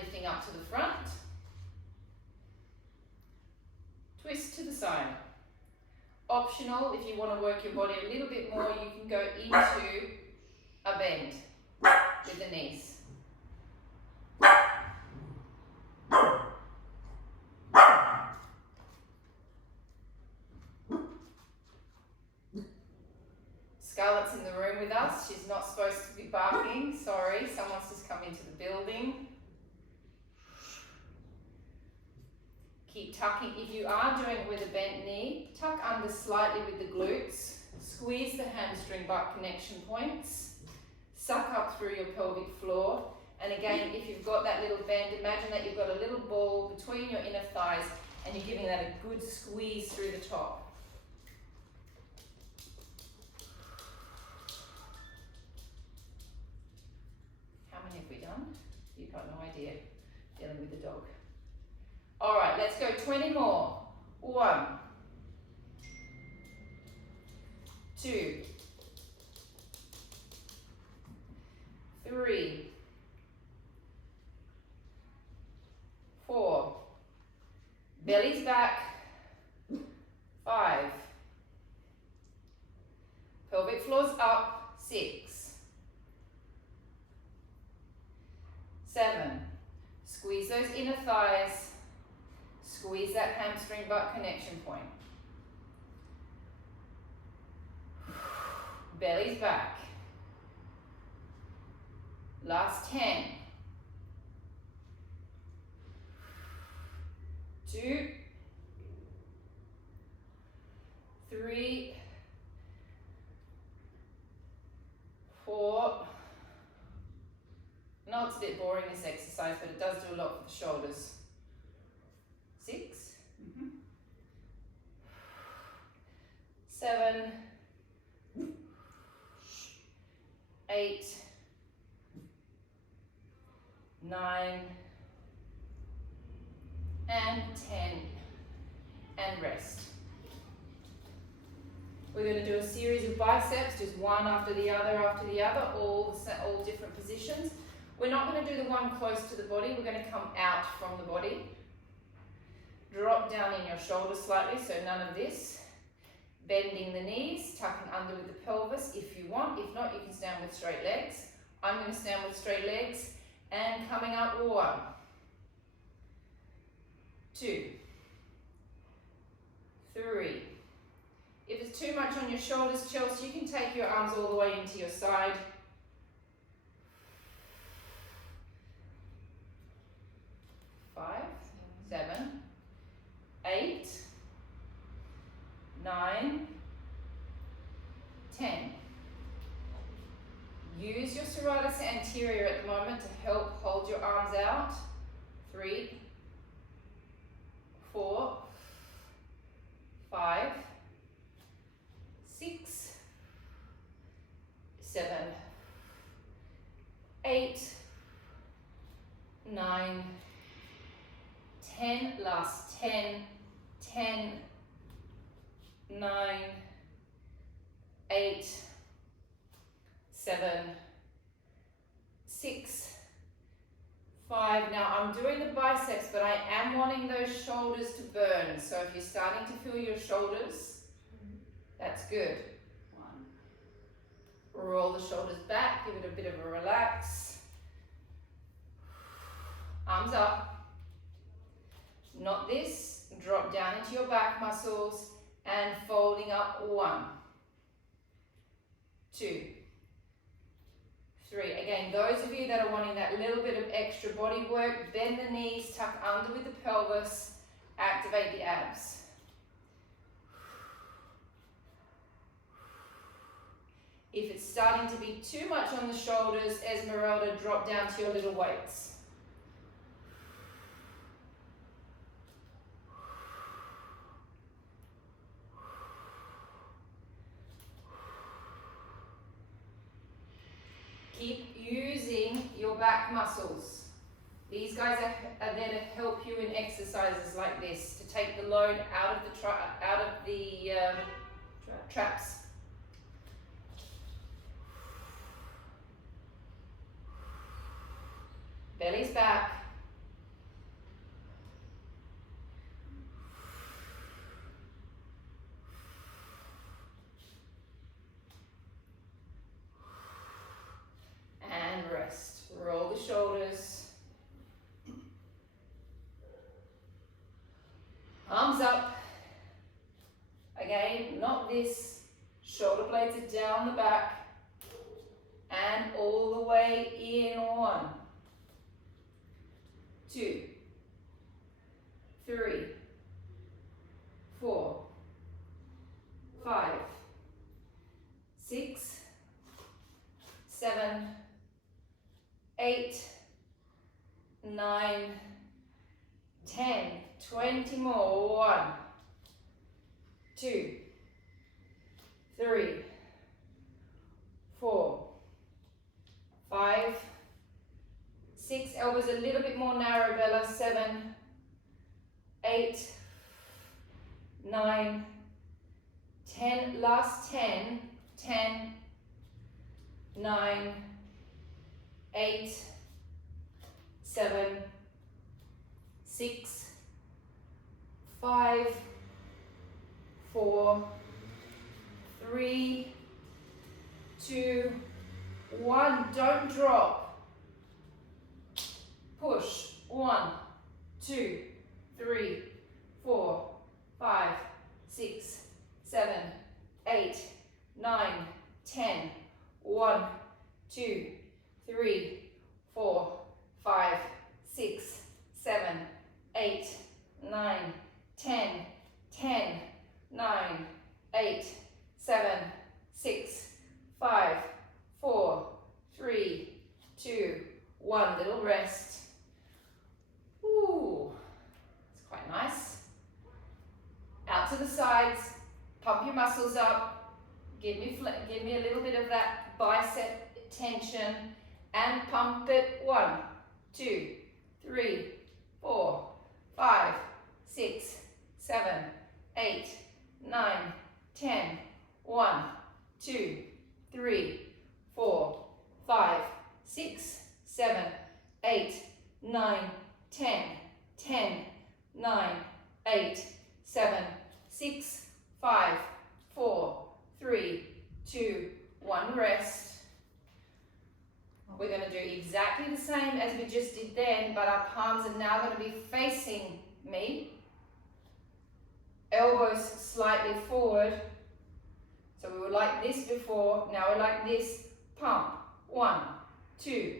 lifting up to the front. Twist to the side. Optional, if you want to work your body a little bit more, you can go into a bend with the knees. Scarlett's in the room with us. She's not supposed to be barking. Sorry, someone's just come into the building. Keep tucking. If you are doing it with a bent knee, tuck under slightly with the glutes. Squeeze the hamstring butt connection points. Suck up through your pelvic floor. And again, if you've got that little bend, imagine that you've got a little ball between your inner thighs and you're giving that a good squeeze through the top. How many have we done? You've got no idea. Dealing with the dog. All right, let's go 20 more. 1, 2, 3, 4, belly's back, 5, pelvic floor's up, 6, 7, squeeze those inner thighs, squeeze that hamstring butt connection point. Belly's back. Last 10. 2, 3, 4. I know it's a bit boring, this exercise, but it does do a lot for the shoulders. 6, 7, 8, 9, and 10, and rest. We're going to do a series of biceps, just one after the other, all different positions. We're not going to do the one close to the body, we're going to come out from the body. Drop down in your shoulders slightly, so none of this. Bending the knees, tucking under with the pelvis if you want. If not, you can stand with straight legs. I'm going to stand with straight legs and coming up. 1, 2, 3. If it's too much on your shoulders, Chelsea, you can take your arms all the way into your side. 5, 7, 8, 9, 10. Use your serratus anterior at the moment to help hold your arms out. 3, 4, 5, 6, 7, 8, 9, 10. Last 10, 10, 9, 8, 7, 6, 5. Now I'm doing the biceps, but I am wanting those shoulders to burn. So if you're starting to feel your shoulders, that's good. 1. Roll the shoulders back, give it a bit of a relax. Arms up. Not this. Drop down into your back muscles and folding up. 1, 2, 3. Again, those of you that are wanting that little bit of extra body work, bend the knees, tuck under with the pelvis, activate the abs. If it's starting to be too much on the shoulders, Esmeralda, drop down to your little weights. Keep using your back muscles. These guys are there to help you in exercises like this, to take the load out of the traps. Belly's back. this. Shoulder blades are down the back and all the way in. 1, 2, 3, 4, 5, 6, 7, 8, 9, 10, 20 more. 1, 2, 3, 4, 5, 6, elbows a little bit more narrow, Bella. 7, 8, 9, 10, last 10, 10, 9, 8, 7, 6, 5, 4, 3, 2, 1. Don't drop. Push. 1, 2, 3, 4, 5, 6, 7, 8, 9, 10. 1, 2, 3, 4, 5, 6, 7, 8, 9, 10, 10, 9, 8, 7, 6, 5, 4, 3, 2, 1. Little rest. Ooh, it's quite nice. Out to the sides. Pump your muscles up. Give me a little bit of that bicep tension and pump it. 1, 2, 3, 4, 5, 6, 7, 8, 9, 10. 1, 2, 3, 4, 5, 6, 7, 8, 9, 10, 10, 9, 8, 7, 6, 5, 4, 3, 2, 1. Rest. We're going to do exactly the same as we just did then, but our palms are now going to be facing me. Elbows slightly forward. So we were like this before, now we're like this. Pump. 1, 2,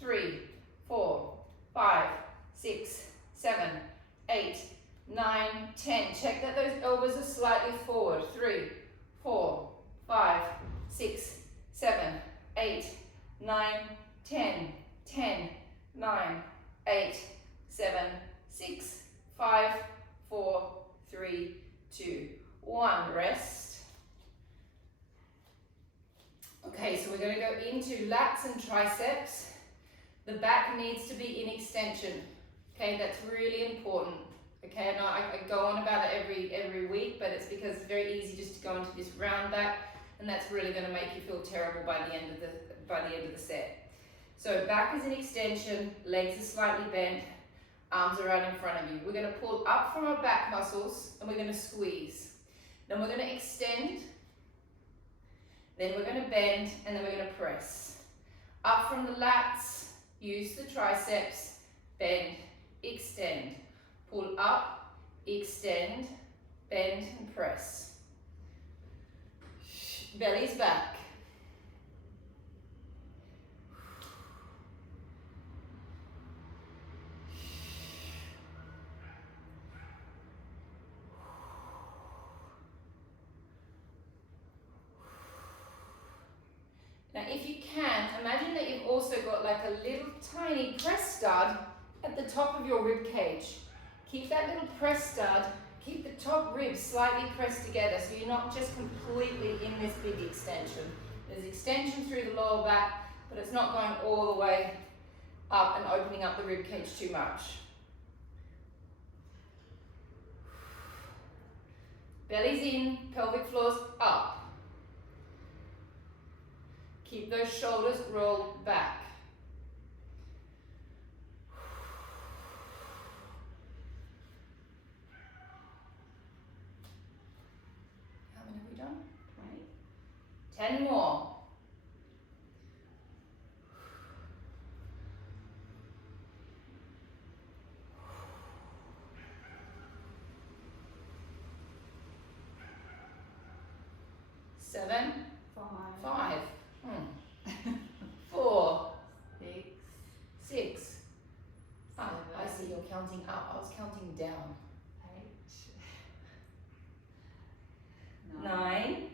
3, 4, 5, 6, 7, 8, 9, 10. Check that those elbows are slightly forward. 3, 4, 5, 6, 7, 8, 9, 10, 10, 9, 8, 7, 6, 5, 4, 3, 2, 1. Rest. Okay, so we're going to go into lats and triceps. The back needs to be in extension. Okay, that's really important. Okay, I know I go on about it every week, but it's because it's very easy just to go into this round back, and that's really going to make you feel terrible by the end of the set. So back is an extension, legs are slightly bent, arms are out in front of you. We're going to pull up from our back muscles and we're going to squeeze. Then we're going to extend, then we're going to bend, and then we're going to press. Up from the lats, use the triceps, bend, extend. Pull up, extend, bend, and press. Belly's back. Now if you can, imagine that you've also got like a little tiny press stud at the top of your rib cage. Keep that little press stud, keep the top ribs slightly pressed together so you're not just completely in this big extension. There's extension through the lower back, but it's not going all the way up and opening up the rib cage too much. Belly's in, pelvic floor's up. Keep those shoulders rolled back. How many have we done? 20? 10 more. 7, 5, 5, 4, 6, 6. Ah, I see you're counting up. I was counting down. 8, 9,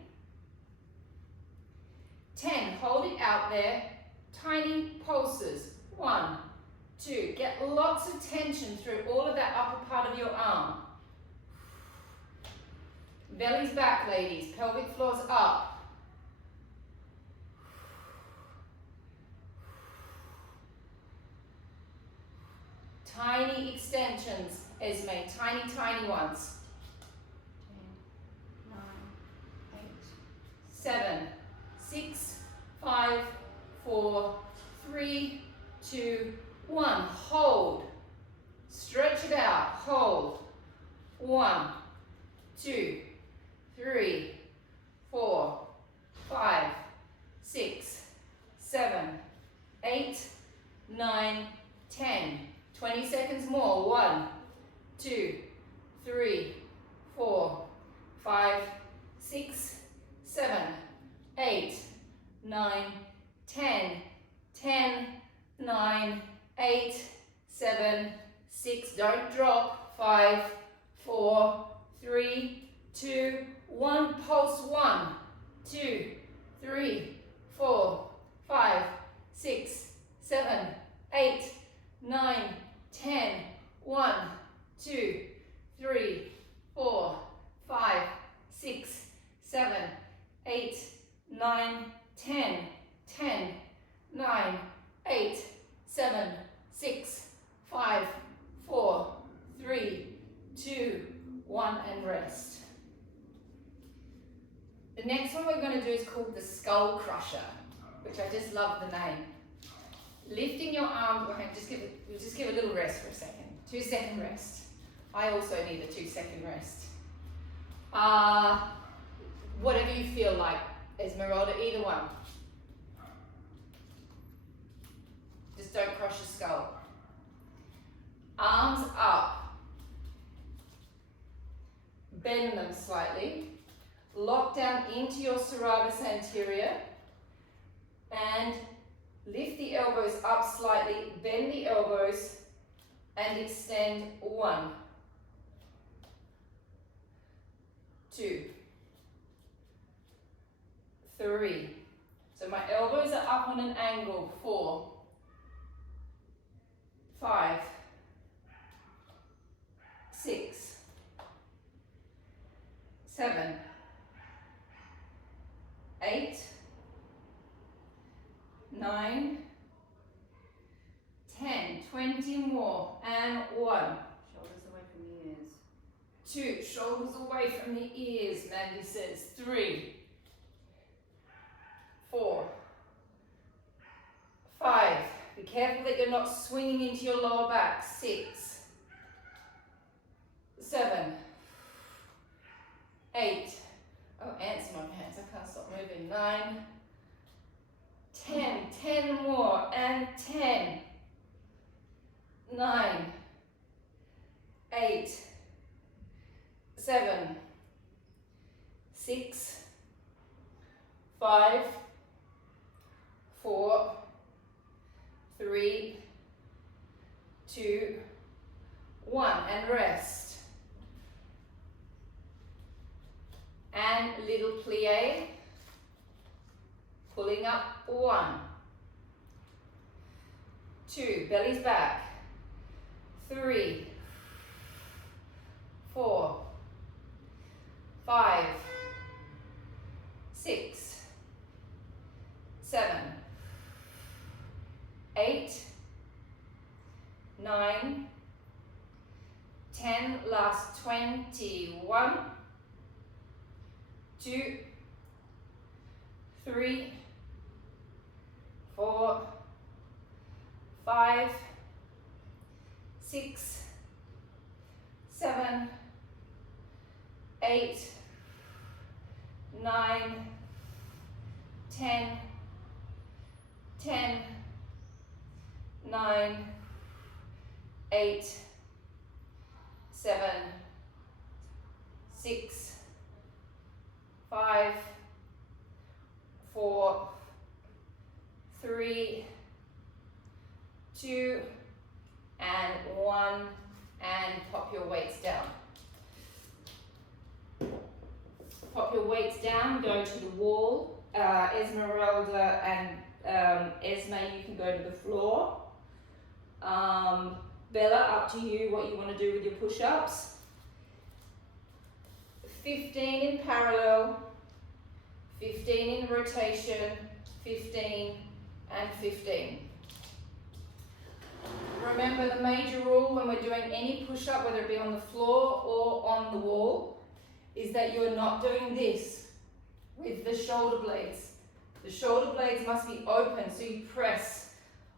10. Hold it out there. Tiny pulses. 1, 2. Get lots of tension through all of that upper part of your arm. Belly's back, ladies. Pelvic floor's up. Tiny extensions, Esme. Tiny, tiny ones. 10, 9, 8, 7, 6, 5, 4, 3, 2, 1. Hold. Stretch it out. Hold. 1, 2, 3, 4, 5, 6, 7, 8, 9, 10. 20 seconds more. 1, 2, 3, 4, 5, 6, 7, 8, 9, 10. 10, 9, 8, 7, 6. Don't drop. 5, 4, 3, 2, 1. Pulse. 1, 2, 3, 4, 5, 6, 7, 8, 9, 10. 1, 2, 3, 4, 5, 6, 7, 8, 9, 10. 10, 9, 8, 7, 6, 5, 4, 3, 2, 1, and rest. The next one we're going to do is called the skull crusher, which I just love the name. Lifting your arms, we'll just give a little rest for a second. 2-second rest. I also need a 2-second rest. Whatever you feel like, Esmeralda, either one. Just don't crush your skull. Arms up. Bend them slightly. Lock down into your serratus anterior. And lift the elbows up slightly. Bend the elbows. And extend. 1, 2, 3. So my elbows are up on an angle. 4, 5, 6, 7, 8, 9, 10, 20 more, and 1. Shoulders away from the ears. 2, shoulders away from the ears, Mandy says. 3, 4, 5. Be careful that you're not swinging into your lower back. 6, 7, 8. Oh, ants in my pants. I can't stop moving. 9, 10. 10 more, and 10. 9, 8, 7, 6, 5, 4, 3, 2, 1, and rest. And little plie, pulling up. 1, 2, belly's back. 3, 4, 5, 6, 7, 8, 9, 10, last 20. 1, 2, 3, 4, 5, 6, 7, 8, 9, 10, 10, 9, 8, 7, 6, 5, 4, 3, 2, and 1, and pop your weights down. Pop your weights down, go to the wall. Esmeralda and Esme, you can go to the floor. Bella, up to you what you want to do with your push-ups. 15 in parallel, 15 in rotation, 15 and 15. Remember the major rule when we're doing any push-up, whether it be on the floor or on the wall, is that you're not doing this with the shoulder blades. The shoulder blades must be open, so you press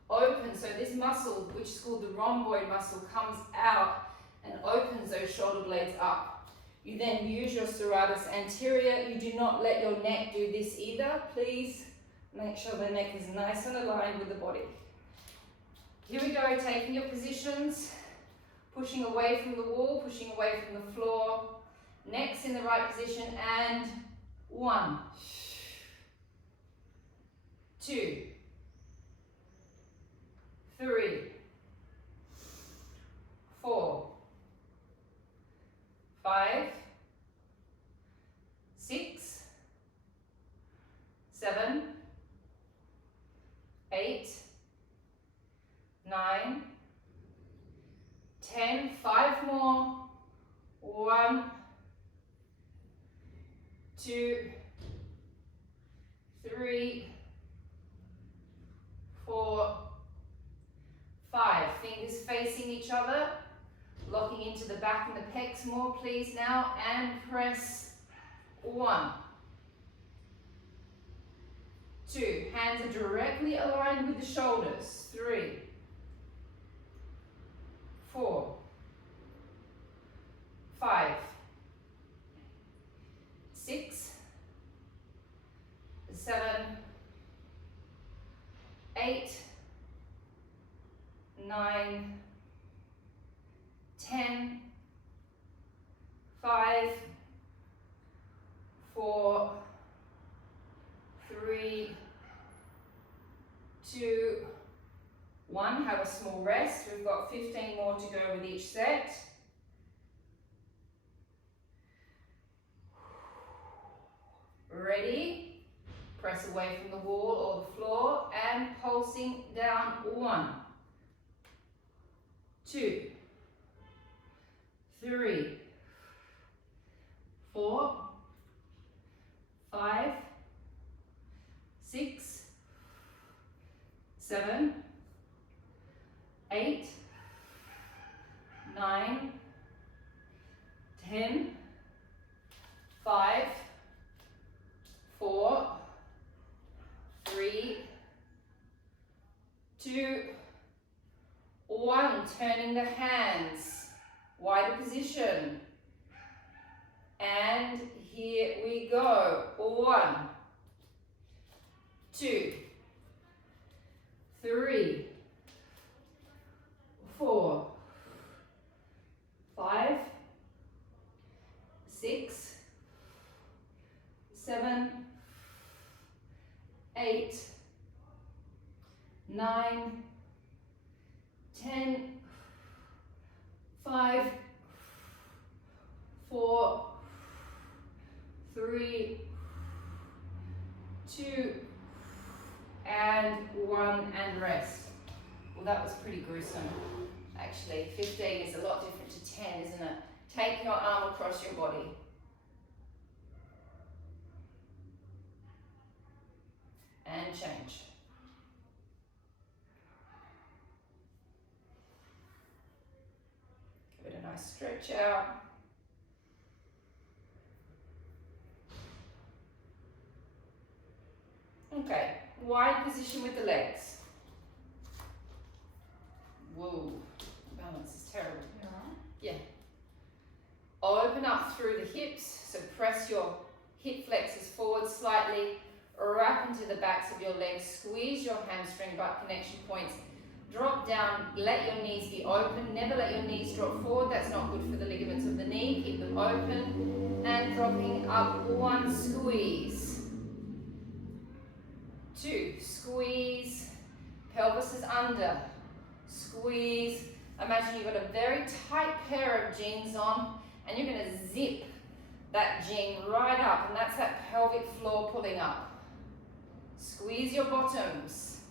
open. So this muscle, which is called the rhomboid muscle, comes out and opens those shoulder blades up. You then use your serratus anterior. You do not let your neck do this either. Please make sure the neck is nice and aligned with the body. Here we go, taking your positions, pushing away from the wall, pushing away from the floor. Neck's in the right position, and 1, 2, 3, 4, 5, 6, 7, 8, 9, 10, 5 more, 1, 2, 3, 4, 5. Fingers facing each other, locking into the back and the pecs more, please now, and press 1, 2. Hands are directly aligned with the shoulders. 3, 4, 5, 6, 7, 8, 9, 10, 5, 4, 3, 2, 1. Have a small rest. We've got 15 more to go with each set. Ready? Press away from the wall or the floor and pulsing down. 1, 2, 3, 4, 5, 6, 7, 8, 9, 10, 5, 4, 3, 2, 1. Turning the hands, wider position. And here we go. 1, 2, 3, 4, 5, 6, 7, 8, 9, 10, 5, 4, 3, 2, and 1, and rest. Well, that was pretty gruesome, actually. 15 is a lot different to 10, isn't it? Take your arm across your body. And change. Give it a nice stretch out. Okay, wide position with the legs. Whoa, balance is terrible. Yeah. Open up through the hips, so press your hip flexors forward slightly, wrap into the backs of your legs, squeeze your hamstring butt connection points, drop down, let your knees be open, never let your knees drop forward, that's not good for the ligaments of the knee, keep them open, and dropping up, 1, squeeze, 2, squeeze, pelvis is under, squeeze. Imagine you've got a very tight pair of jeans on and you're going to zip that jean right up, and that's that pelvic floor pulling up. Squeeze your bottoms.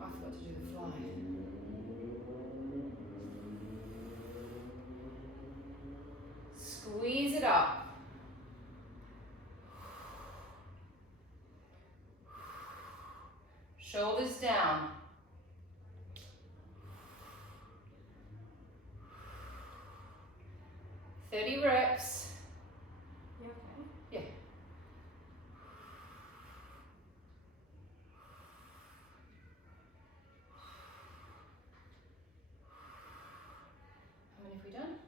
I forgot to do the fly. Squeeze it up. Shoulders down. Reps. Yeah, okay. Yeah. How many have we done?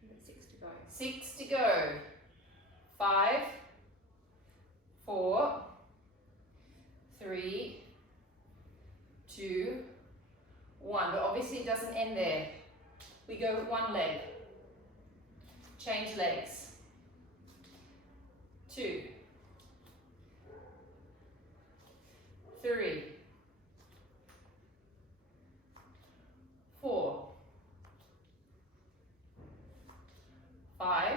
We've got 6 to go. 6 to go. 5, 4, 3, 2, 1. But obviously it doesn't end there. We go with one leg. Change legs. 2, 3, 4, 5,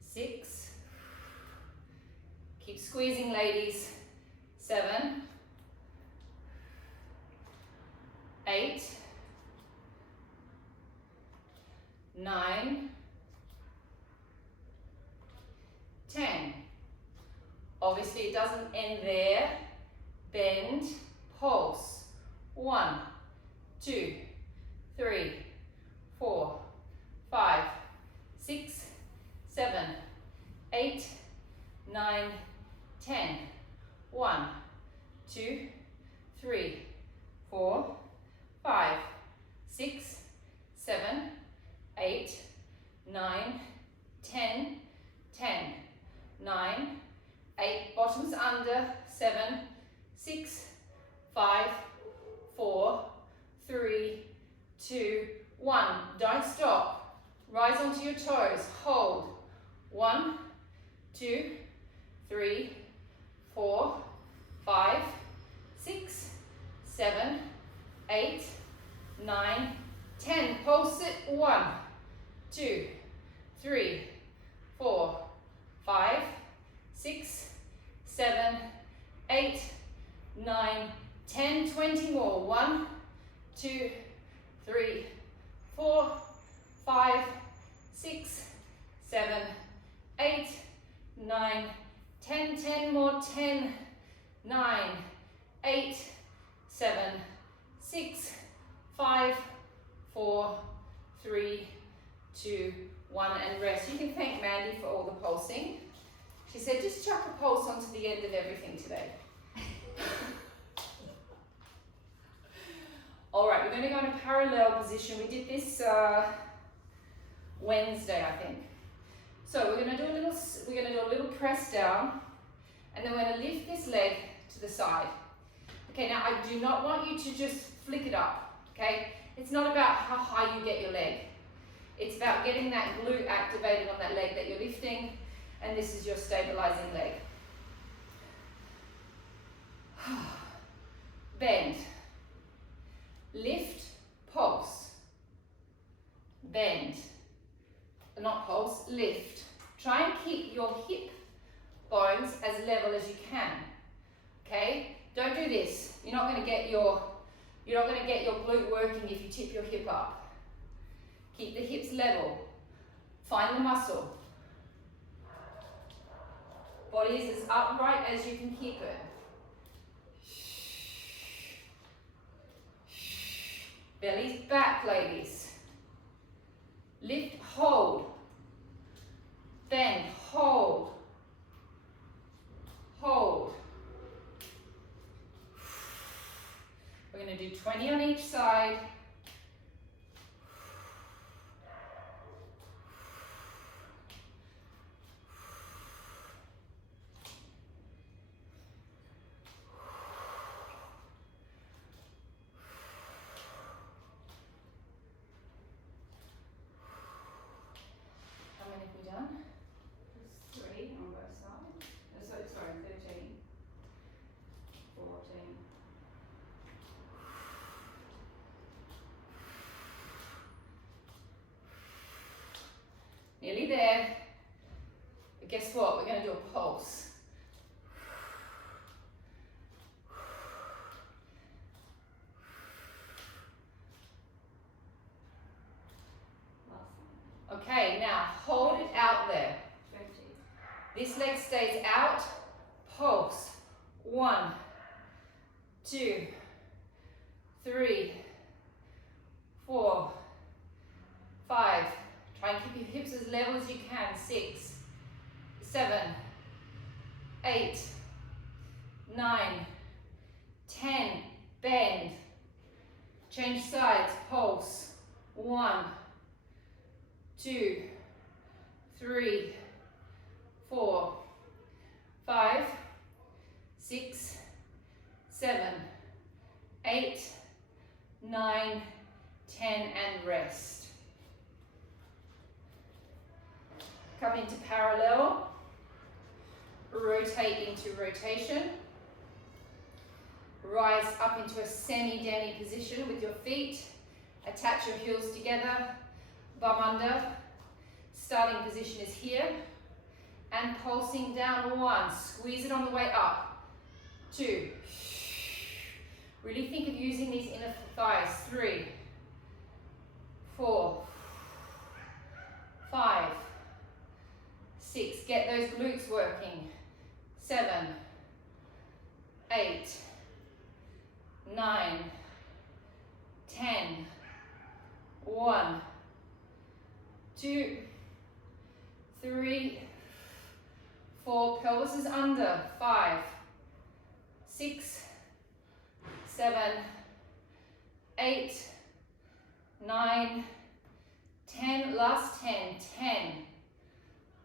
6. Keep squeezing, ladies. 7, 8, 9, 10. Obviously it doesn't end there. Bend, pulse. 1, 2, 3, 4, 5, 6, 7, 8, 9, 10. 1, 2, 3, 4, 5, 6, 7, 8, 9, 10, 10, 9, 8, bottoms under, 7, 6, 5, 4, 3, 2, 1. Don't stop. Rise onto your toes. Hold. 1, 2, 3, 4, 5, 6, 7, 8, 9, 10. Pulse it. 1, 2, 3, 4, 5, 6, 7, 8, 9, 10. 20 more. 1, 2, 3, 4, 5, 6, 7, 8, 9, 10. 10 more. 10, 9, 8, 7, 6, 5, 4, 3, 2, 1, and rest. You can thank Mandy for all the pulsing. She said, just chuck a pulse onto the end of everything today. All right, we're going to go in a parallel position. We did this Wednesday, I think. So we're going to do a little press down, and then we're going to lift this leg to the side. Okay, now I do not want you to just flick it up. Okay, it's not about how high you get your leg. It's about getting that glute activated on that leg that you're lifting, and this is your stabilizing leg. Bend. Lift, pulse. Bend. Not pulse, lift. Try and keep your hip bones as level as you can. Okay? Don't do this. You're not going to get your glute working if you tip your hip up. Keep the hips level. Find the muscle. Body is as upright as you can keep it. Belly's back, ladies. Lift, hold. Bend, hold. Hold. We're going to do 20 on each side. done? There's 3 on both sides. Sorry, 13. 14. Nearly there. But guess what? We're going to do a pulse. Okay, now hold it out there. 20. This leg stays out. Pulse. 1, 2, 3, 4, 5. Try and keep your hips as level as you can. 6, 7, 8, 9, 10. Bend. Change sides. Pulse. 1, 2, 3, 4, 5, 6, 7, 8, 9, 10, and rest. Come into parallel. Rotate into rotation. Rise up into a semi-demi position with your feet. Attach your heels together. Bum under. Starting position is here. And pulsing down. 1. Squeeze it on the way up. 2. Really think of using these inner thighs. 3, 4, 5, 6. Get those glutes working. 7, 8, 9, 10. 1, 2, 3, 4. Pelvis is under. 5, 6, 7, 8, 9, 10. Last 10. 10,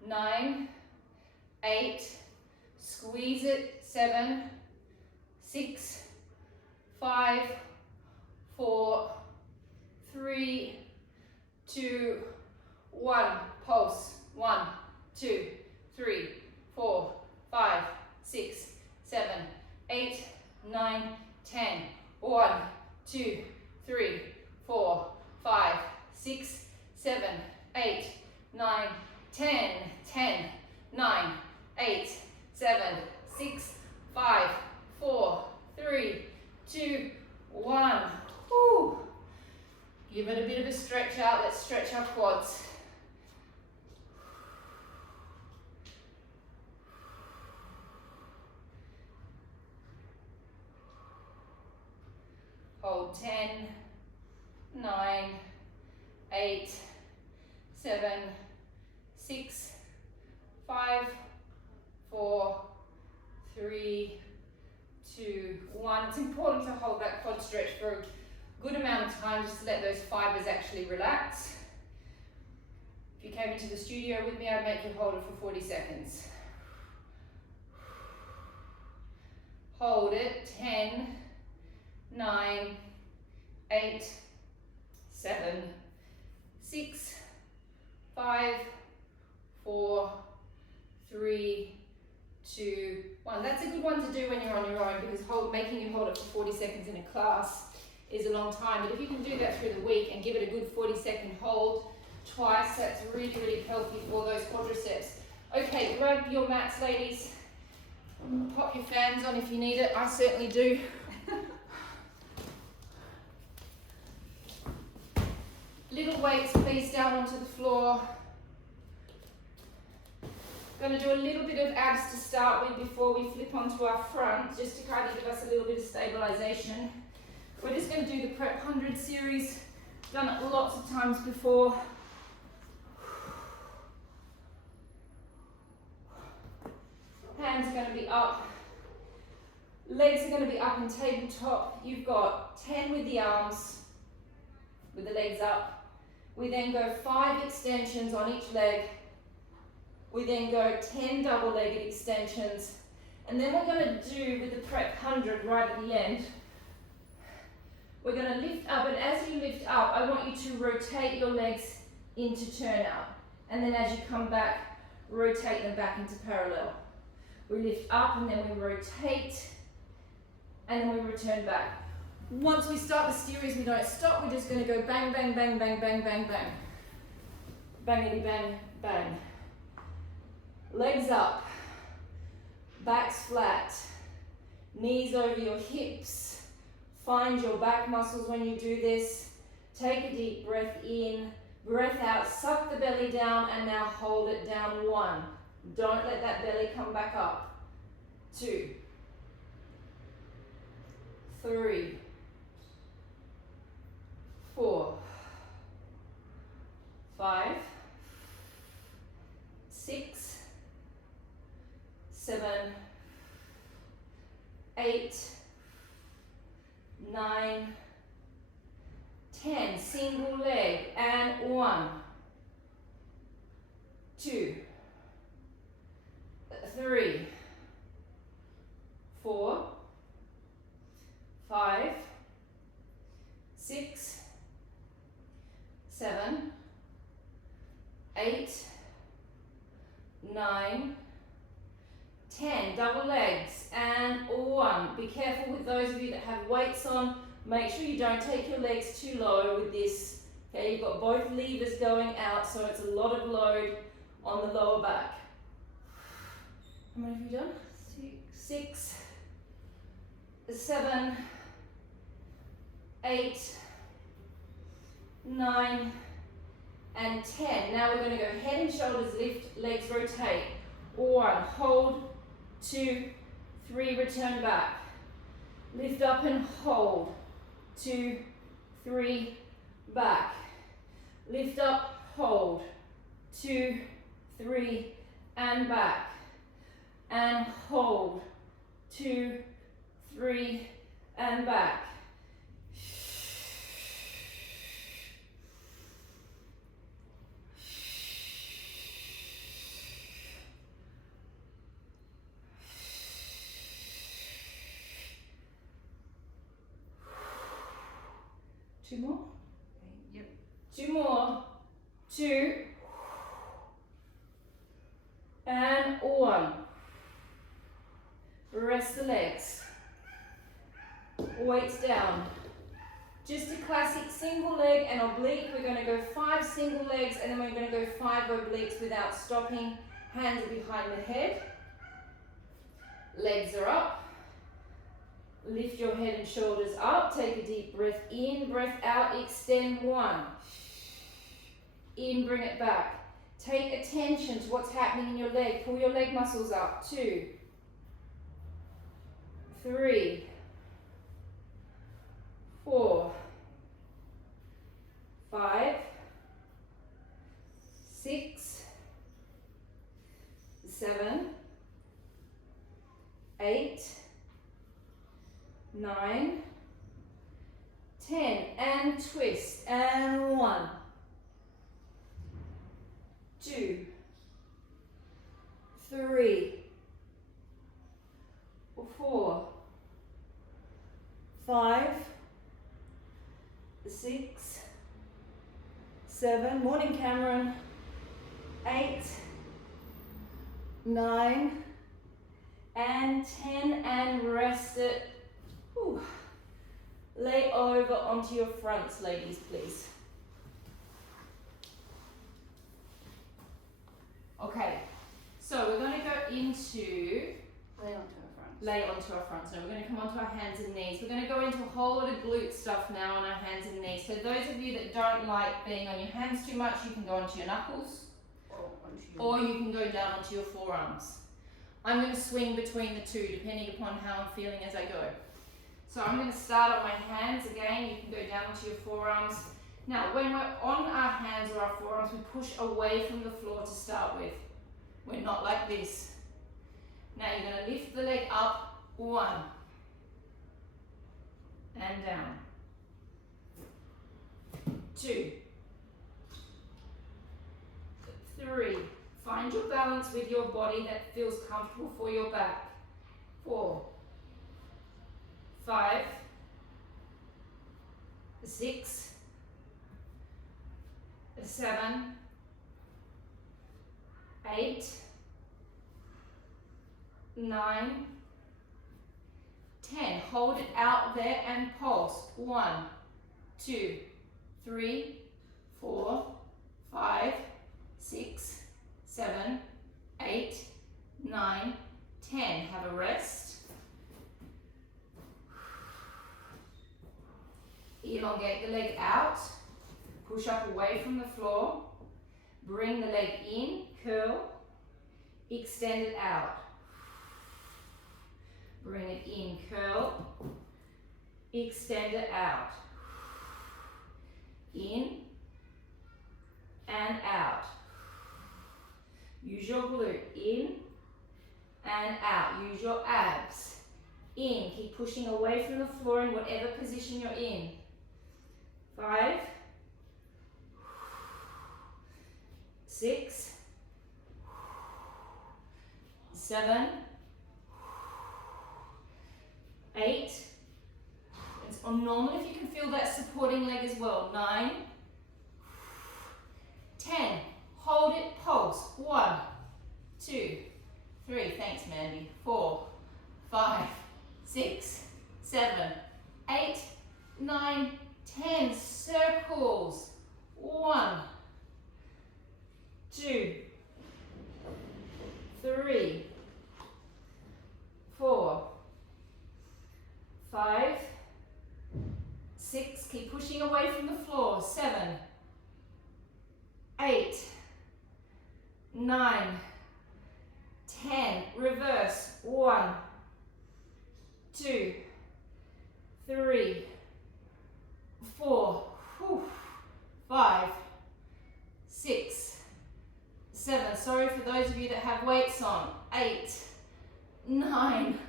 9, 8. Squeeze it. 7, 6, 5, 4, 3, 2, 1. Pulse. 1, 2, 3, 4, 5, 6, 7, 8, 9, 10. 1, 2, 3, 4, 5, 6, 7, 8, 9, 10. 10, 9, 8, 7, 6, 5, 4, 3, 2, 1. Woo. Give it a bit of a stretch out. Let's stretch our quads. Hold 10, 9, 8, 7, 6, 5, 4, 3, 2, 1. It's important to hold that quad stretch for a good amount of time just to let those fibers actually relax. If you came into the studio with me, I'd make you hold it for 40 seconds. Hold it. 10, 9, 8, 7, 6, 5, 4, 3, 2, 1. That's a good one to do when you're on your own, because making you hold it for 40 seconds in a class is a long time. But if you can do that through the week and give it a good 40-second hold twice, that's really, really healthy for those quadriceps. Okay, grab your mats, ladies. Pop your fans on if you need it. I certainly do. Little weights, please, down onto the floor. Going to do a little bit of abs to start with before we flip onto our front, just to kind of give us a little bit of stabilization. We're just going to do the Prep 100 series. Done it lots of times before. Hands are going to be up. Legs are going to be up in tabletop. You've got 10 with the arms, with the legs up. We then go 5 extensions on each leg. We then go 10 double-legged extensions. And then we're going to do, with the Prep 100 right at the end, we're going to lift up, and as you lift up, I want you to rotate your legs into turn out. And then as you come back, rotate them back into parallel. We lift up and then we rotate, and then we return back. Once we start the series, we don't stop. We're just going to go bang, bang, bang, bang, bang, bang, bang. Bangity bang, bang. Legs up, backs flat, knees over your hips. Find your back muscles when you do this. Take a deep breath in, breath out, suck the belly down, and now hold it down. 1. Don't let that belly come back up. 2, 3, 4, 5, 6, 7, 8, 9, 10. Single leg, and 1, 2, 3, 4, 5, 6, 7, 8, 9, 10. Double legs, and 1. Be careful with those of you that have weights on. Make sure you don't take your legs too low with this. Okay, you've got both levers going out, so it's a lot of load on the lower back. How many have you done? 6, 7, 8, 9, and 10. Now we're going to go head and shoulders lift, legs rotate. 1, hold, 2, 3, return back. Lift up and hold. 2, 3, back. Lift up, hold. 2, 3, and back. And hold. 2, 3, and back. Two more? Yep. 2 more. 2. And 1. Rest the legs. Weights down. Just a classic single leg and oblique. We're going to go 5 single legs, and then we're going to go 5 obliques without stopping. Hands are behind the head. Legs are up. Lift your head and shoulders up. Take a deep breath in, breath out. Extend. 1. In, bring it back. Take attention to what's happening in your leg. Pull your leg muscles up. 2, 3, 4, 5, 6, 7, 8, 9, 10, and twist, and 1, 2, 3, 4, 5, 6, 7, morning Cameron, 8, 9, and 10, and rest it. Whew. Lay over onto your fronts, ladies, please. Okay, so we're going to go into lay onto our fronts. Now we're going to come onto our hands and knees. We're going to go into a whole lot of glute stuff now on our hands and knees. So those of you that don't like being on your hands too much, you can go onto your knuckles, or you can go down onto your forearms. I'm going to swing between the two depending upon how I'm feeling as I go. So I'm going to start on my hands again. You can go down onto your forearms. Now when we're on our hands or our forearms, we push away from the floor to start with. We're not like this. Now you're going to lift the leg up, 1, and down, 2, 3, find your balance with your body that feels comfortable for your back, 4, 5, 6, 7, 8, 9, 10. Hold it out there and pulse. 1, 2, 3, 4, 5, 6, 7, 8, 9, 10. Have a rest. Elongate the leg out. Push up away from the floor. Bring the leg in, curl. Extend it out. Bring it in, curl. Extend it out. In and out. Use your glute. In and out. Use your abs. In. Keep pushing away from the floor in whatever position you're in. 5, 6, 7, 8. It's normal if you can feel that supporting leg as well. 9, 10. Hold it, pulse. 1, 2, 3. Thanks, Mandy. 4, 5, 6, 7, 8, 9, 10. Circles. 1, 2, 3, 4, 5, 6. Keep pushing away from the floor. 7, 8, 9, 10. Reverse. 1, 2, 3, 4, 5, 6, 7. Sorry for those of you that have weights on. 8, 9,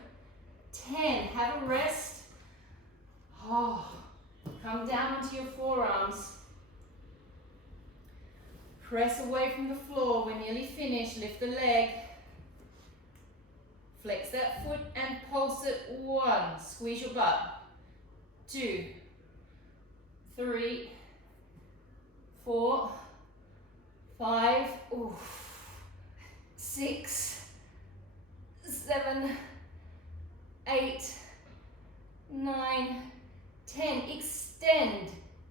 10. Have a rest. Oh, come down onto your forearms. Press away from the floor. We're nearly finished. Lift the leg. Flex that foot and pulse it. 1. Squeeze your butt. 2, 3, 4, 5, 6, 7, 8, 9, 10. Extend,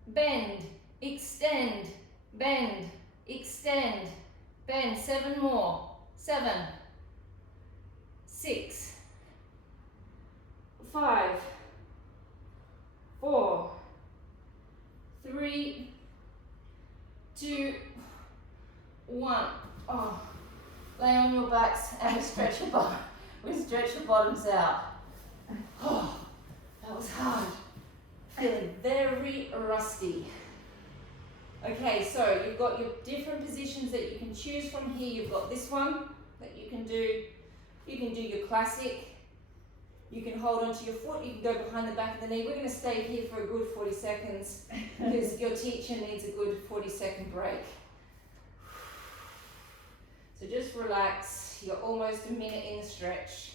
bend, extend, bend, extend, bend. 7 more. 7, 6, 5, 4, 3, 2, 1. Oh, lay on your backs and stretch your bottom. We stretch your bottoms out. Oh, that was hard. Feeling very rusty. Okay, so you've got your different positions that you can choose from here. You've got this one that you can do. You can do your classic. You can hold onto your foot. You can go behind the back of the knee. We're going to stay here for a good 40 seconds because your teacher needs a good 40-second break. So just relax. You're almost a minute in the stretch.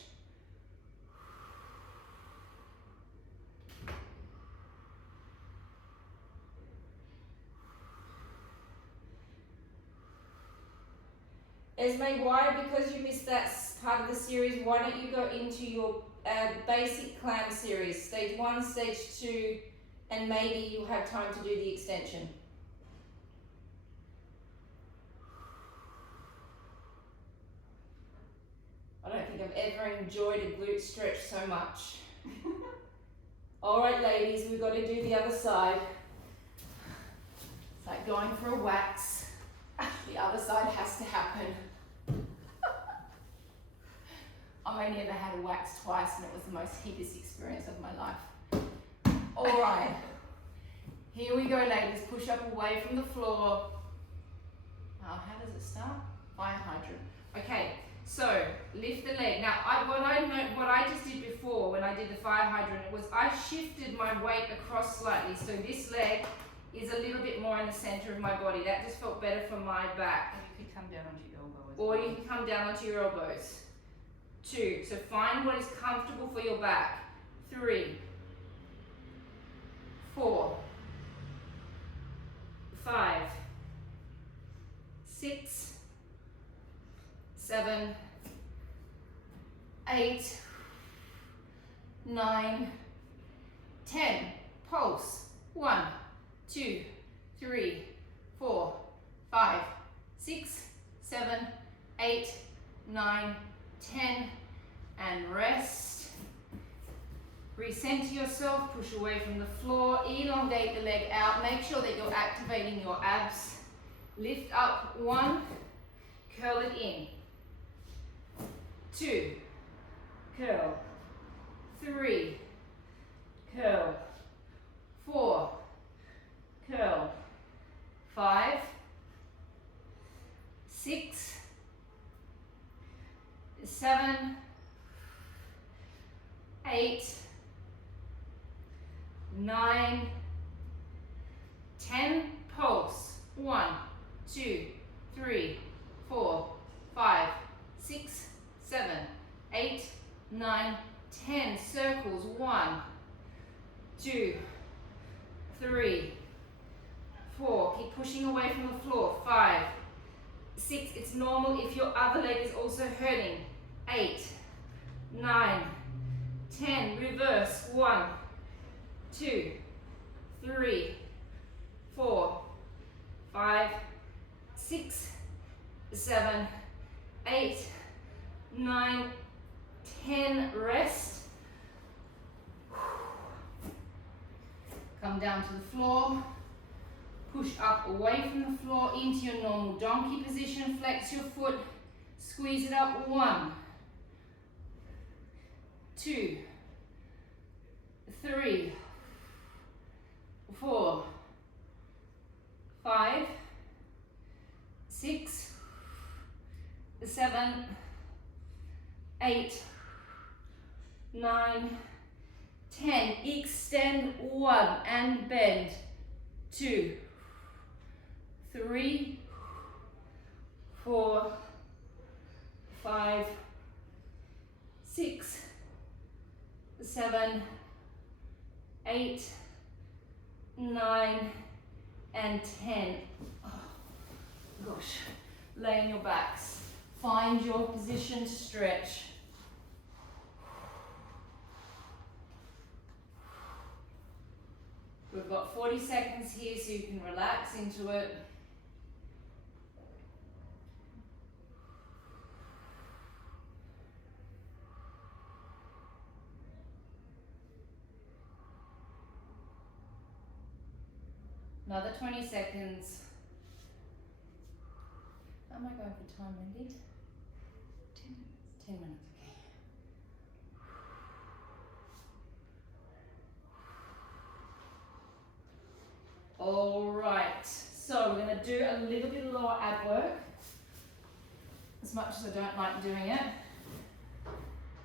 Esme, why? Because you missed that part of the series, why don't you go into your basic climb series, stage 1, stage 2, and maybe you'll have time to do the extension. I don't think I've ever enjoyed a glute stretch so much. All right, ladies, we've got to do the other side. It's like going for a wax. The other side has to happen. I've only ever had a wax twice and it was the most hideous experience of my life. All right, here we go, ladies. Push up away from the floor. How does it start? Fire hydrant. Okay, so lift the leg. Now, what I just did before when I did the fire hydrant was I shifted my weight across slightly. So this leg is a little bit more in the center of my body. That just felt better for my back. You could come down onto your elbow as Or well. you can come down onto your elbows. 2, so find what is comfortable for your back. 3, 4, 5, 6, 7, 8, 9, 10. Pulse. 1, 2, 3, 4, 5, 6, 7, 8, 9, 10. And rest. Recenter yourself, push away from the floor, elongate the leg out, make sure that you're activating your abs. Lift up, 1, curl it in, 2, curl, 3, curl, 4, curl, 5, 6, 7, 8, 9, 10. Pulse. 1, 2, 3, 4, 5, 6, 7, 8, 9, 10. Circles. 1, 2, 3, 4. Keep pushing away from the floor. 5, 6. It's normal if your other leg is also hurting. 8, 9, 10. Reverse. 1, 2, 3, 4, 5, 6, 7, 8, 9, 10. Rest. Come down to the floor. Push up away from the floor into your normal donkey position. Flex your foot. Squeeze it up. 1, 2, 3, 4, 5, 6, 7, 8, 9, 10. Extend. 1 and bend. 2, 3, 4, 5, 6, 7, 8, 9, and 10. Oh, gosh. Lay on your backs. Find your position to stretch. We've got 40 seconds here so you can relax into it. Another 20 seconds. How am I going for time, Wendy? 10 minutes. 10 minutes, okay. All right, so we're going to do a little bit of lower ab work. As much as I don't like doing it.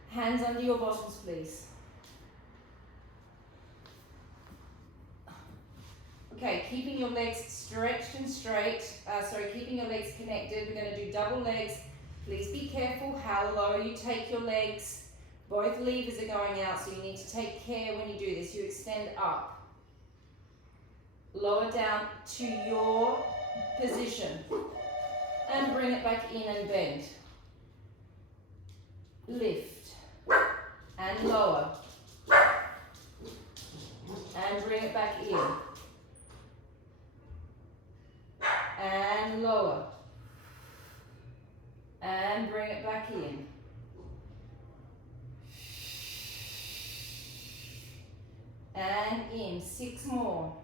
Hands under your bottoms, please. Okay, keeping your legs stretched and straight, keeping your legs connected. We're going to do double legs. Please be careful how low you take your legs. Both levers are going out, so you need to take care when you do this. You extend up. Lower down to your position. And bring it back in and bend. Lift. And lower. And bring it back in. And lower. And bring it back in. And in. 6 more.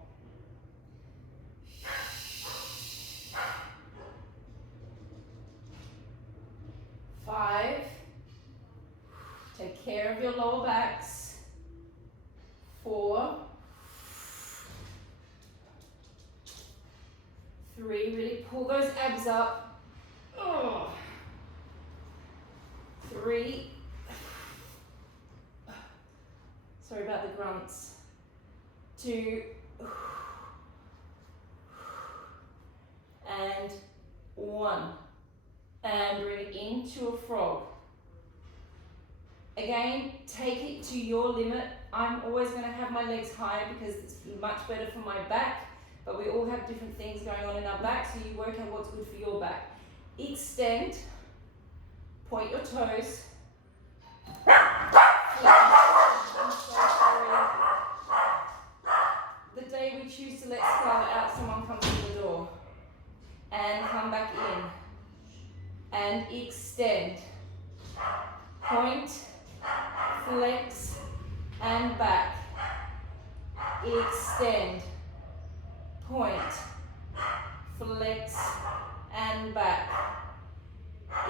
Five. Take care of your lower backs. 4. 3, really pull those abs up. Oh. 3. Sorry about the grunts. 2. And 1. And bring it into a frog. Again, take it to your limit. I'm always going to have my legs high because it's much better for my back. But we all have different things going on in our back, so you work out what's good for your back. Extend. Point your toes. I'm so sorry. The day we choose to let Scarlett out, someone comes to the door. And come back in. And extend. Point, flex, and back. Extend. Point, flex, and back.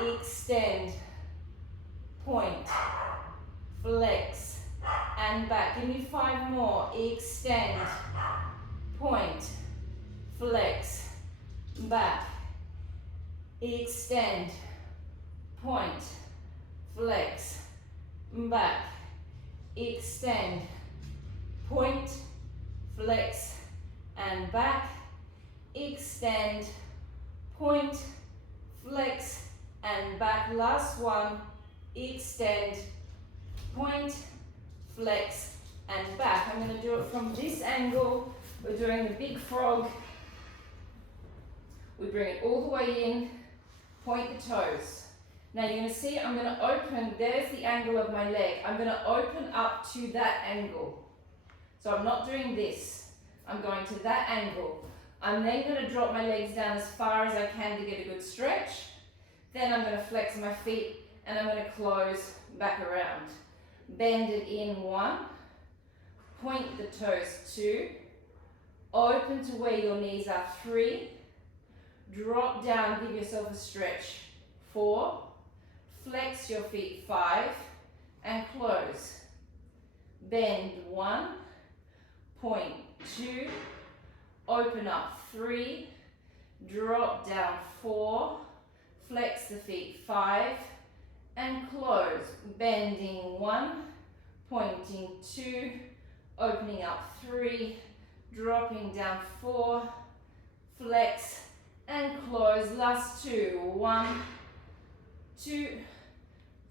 Extend. Point, flex, and back. Give me 5 more. Extend. Point, flex, back. Extend. Point, flex, back. Extend. Point, flex, and back. Extend. Point, flex, and back. Last one. Extend. Point, flex, and back. I'm going to do it from this angle. We're doing the big frog. We bring it all the way in. Point the toes. Now you're going to see I'm going to open, there's the angle of my leg. I'm going to open up to that angle. So I'm not doing this. I'm going to that angle. I'm then going to drop my legs down as far as I can to get a good stretch. Then I'm going to flex my feet and I'm going to close back around. Bend it in 1. Point the toes 2. Open to where your knees are 3. Drop down, give yourself a stretch 4. Flex your feet 5 and close. Bend 1. Point 2. Open up 3. Drop down 4. Flex the feet 5 and close. Bending 1. Pointing 2. Opening up 3. Dropping down 4. Flex and close. Last 2. 1, 2,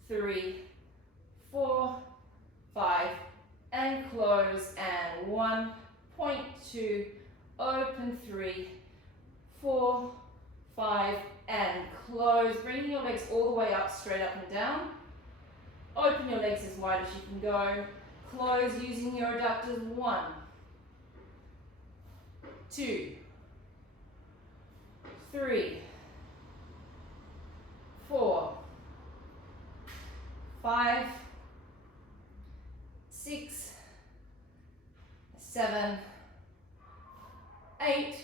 3, 4, 5, and close. And 1, point 2, open 3, 4, 5, and close. Bringing your legs all the way up, straight up and down. Open your legs as wide as you can go. Close using your adductors. 1, 2, 3, 4, 5, 6, 7, 8,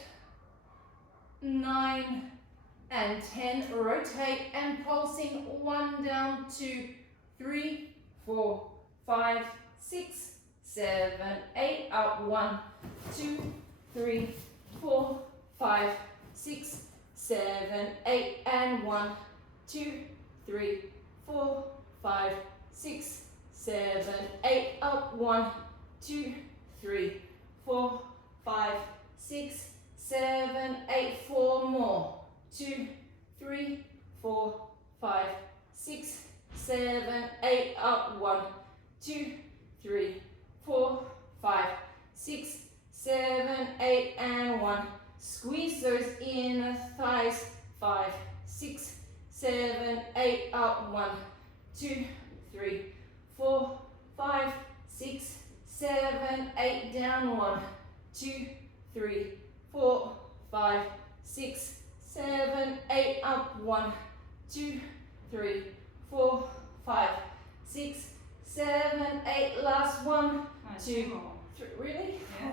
9, and 10. Rotate and pulsing. 1 down, 2, 3, 4, 5, 6, 7, 8. Up. 1, 2, 3, 4, 5, 6, 7, 8, and 1, 2, 3, 4, 5, 6, 7, 8. Up. 1, 2, 3, 4, 5, 6, 7, 8. 4 more. 2, 3, 4, 5, 6, 7, 8. Up. 1, 2, 3, 4, 5, 6, 7, 8, and 1. Squeeze those inner thighs. 5, 6, 7, 8. Up. 1, 2, 3, 4, 5, 6, 7, 8. Down. 1, 2, 3, 4, 5, 6, 7, 8. Up. 1, 2, 3, 4, 5, 6, 7, 8. Last 1, 2, 3. Really? Yeah.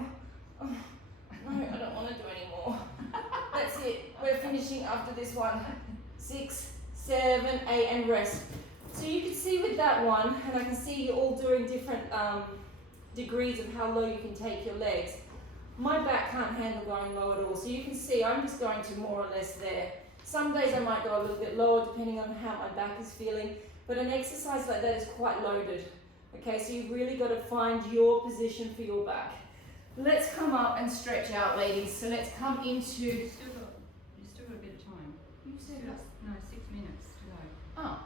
Oh, no, I don't want to do any more. That's it. We're finishing after this one. 6, 7, 8, and rest. So you can see with that one, and I can see you all doing different degrees of how low you can take your legs. My back can't handle going low at all, so you can see I'm just going to more or less there. Some days I might go a little bit lower depending on how my back is feeling, but an exercise like that is quite loaded. Okay, so you've really got to find your position for your back. Let's come up and stretch out, ladies. So let's come into... You still got a bit of time. You said that? No, 6 minutes to go. Oh,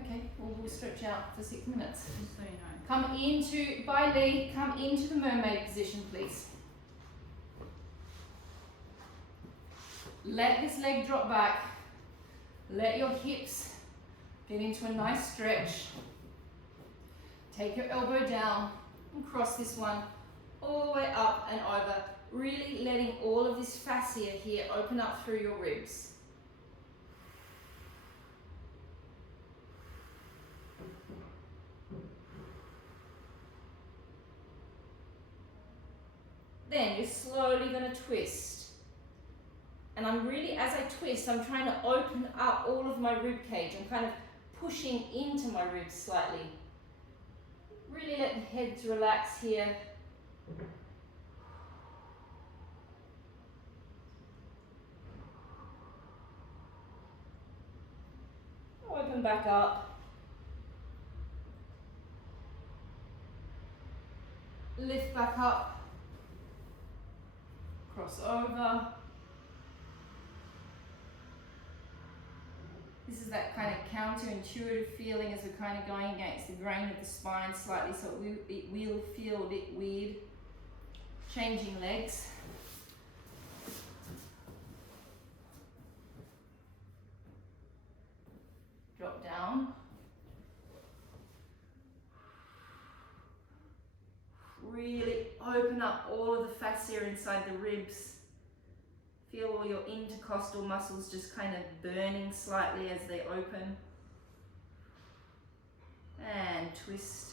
okay. Well, we'll stretch out for 6 minutes. Just so you know. Come into, by Lee, come into the mermaid position, please. Let this leg drop back. Let your hips Get into a nice stretch. Take your elbow down and cross this one all the way up and over, really letting all of this fascia here open up through your ribs. Then you're slowly going to twist. And I'm really, as I twist, I'm trying to open up all of my rib cage. I'm kind of pushing into my ribs slightly. Really let the heads relax here. Open back up. Lift back up. Cross over. This is that kind of counterintuitive feeling as we're kind of going against the grain of the spine slightly, so it will feel a bit weird. Changing legs. Drop down. Really open up all of the fascia inside the ribs. Feel all your intercostal muscles just kind of burning slightly as they open. And twist.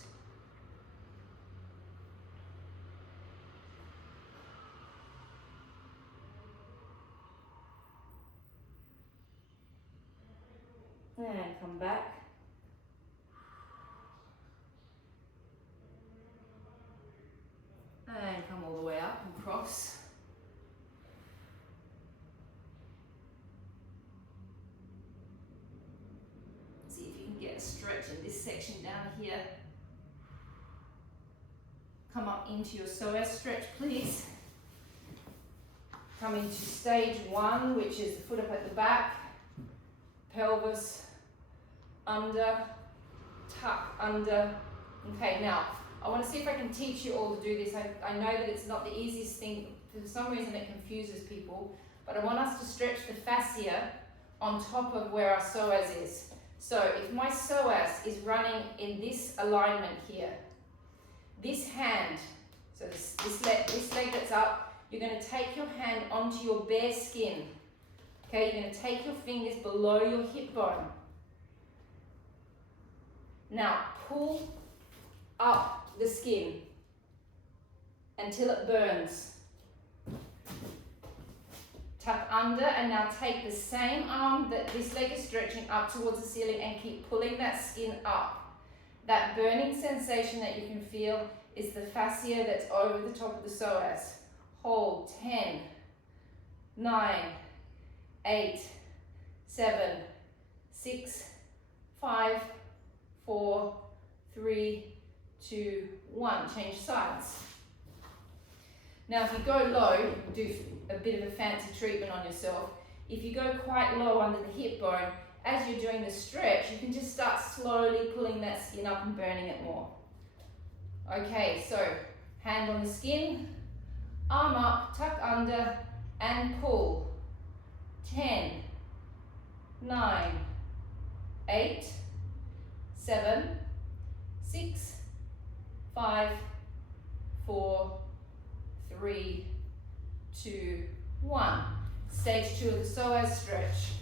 And come back. And come all the way up and cross. See if you can get a stretch in this section down here. Come up into your psoas stretch, please. Come into stage 1, which is the foot up at the back, pelvis under, tuck under. Okay, now I want to see if I can teach you all to do this. I know that it's not the easiest thing. For some reason it confuses people, but I want us to stretch the fascia on top of where our psoas is. So if my psoas is running in this alignment here, this hand, so this leg that's up, you're going to take your hand onto your bare skin. Okay, you're going to take your fingers below your hip bone. Now pull up the skin until it burns. Tuck under, and now take the same arm that this leg is stretching up towards the ceiling and keep pulling that skin up. That burning sensation that you can feel is the fascia that's over the top of the psoas. Hold 10, 9, 8, 7, 6, 5, 4, 3, 2, 1. Change sides. Now if you go low, do a bit of a fancy treatment on yourself. If you go quite low under the hip bone, as you're doing the stretch, you can just start slowly pulling that skin up and burning it more. Okay, so hand on the skin, arm up, tuck under, and pull. 10, 9, 8, 7, 6, 5, 4, 3, 2, 1. Stage 2 of the psoas stretch.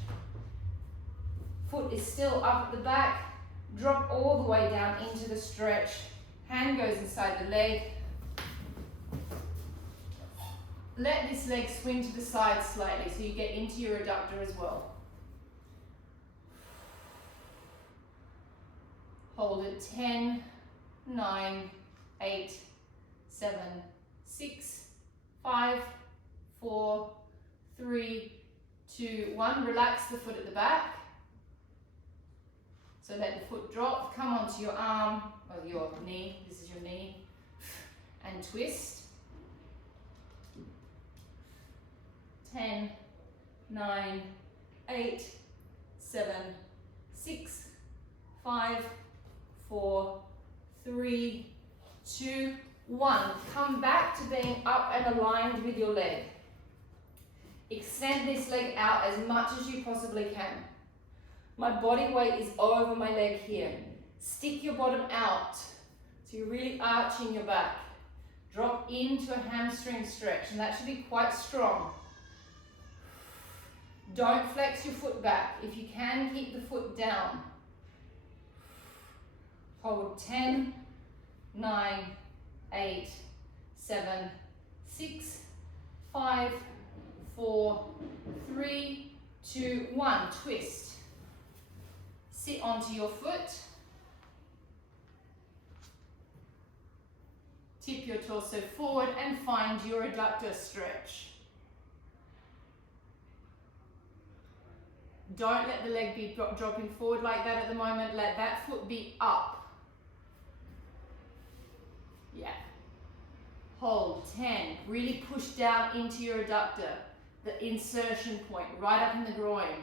Foot is still up at the back. Drop all the way down into the stretch. Hand goes inside the leg. Let this leg swing to the side slightly so you get into your adductor as well. Hold it. 10, 9, 8, 7, 6, 5, 4, 3, 2, 1. Relax the foot at the back. So let the foot drop, come onto your arm, or your knee, this is your knee, and twist. 10, 9, 8, 7, 6, 5, 4, 3, 2, 1. Come back to being up and aligned with your leg. Extend this leg out as much as you possibly can. My body weight is over my leg here. Stick your bottom out. So you're really arching your back. Drop into a hamstring stretch, and that should be quite strong. Don't flex your foot back. If you can, keep the foot down. Hold 10, 9, 8, 7, 6, 5, 4, 3, 2, 1. Twist. Sit onto your foot. Tip your torso forward and find your adductor stretch. Don't let the leg be dropping forward like that at the moment. Let that foot be up. Yeah. Hold 10. Really push down into your adductor. The insertion point right up in the groin.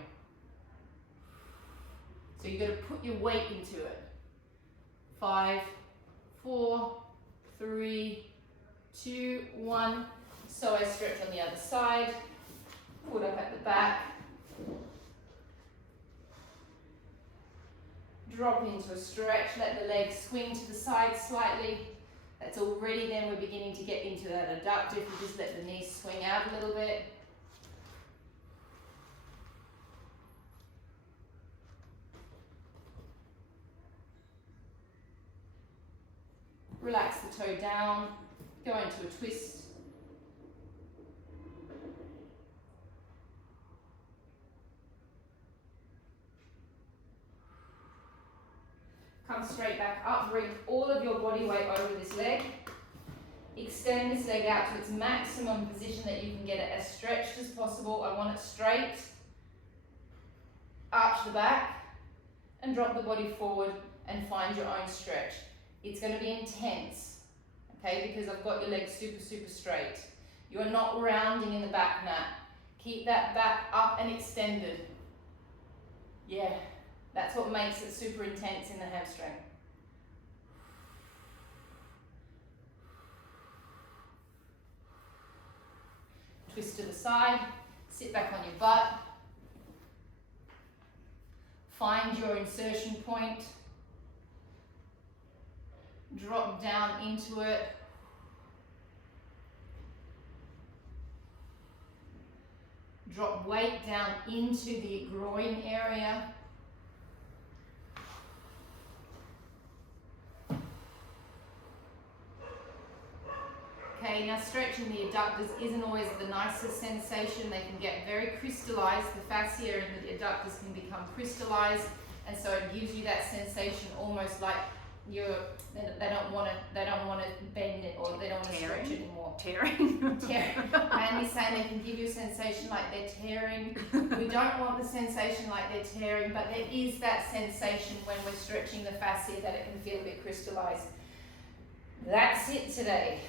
So you've got to put your weight into it. 5, 4, 3, 2, 1. Psoas stretch on the other side. Foot up at the back. Drop into a stretch. Let the legs swing to the side slightly. That's already then we're beginning to get into that adductor. If you just let the knees swing out a little bit. Relax the toe down, go into a twist. Come straight back up, bring all of your body weight over this leg. Extend this leg out to its maximum position that you can get it as stretched as possible. I want it straight. Arch the back and drop the body forward and find your own stretch. It's going to be intense, okay, because I've got your legs super, super straight. You are not rounding in the back mat. Keep that back up and extended. Yeah, that's what makes it super intense in the hamstring. Twist to the side, sit back on your butt. Find your insertion point. Drop down into it. Drop weight down into the groin area. Okay, now stretching the adductors isn't always the nicest sensation. They can get very crystallized. The fascia and the adductors can become crystallized, and so it gives you that sensation almost like they don't want to bend it, or they don't want to stretch it anymore. Tearing. Mandy's saying they can give you a sensation like they're tearing. We don't want the sensation like they're tearing, but there is that sensation when we're stretching the fascia that it can feel a bit crystallized. That's it today.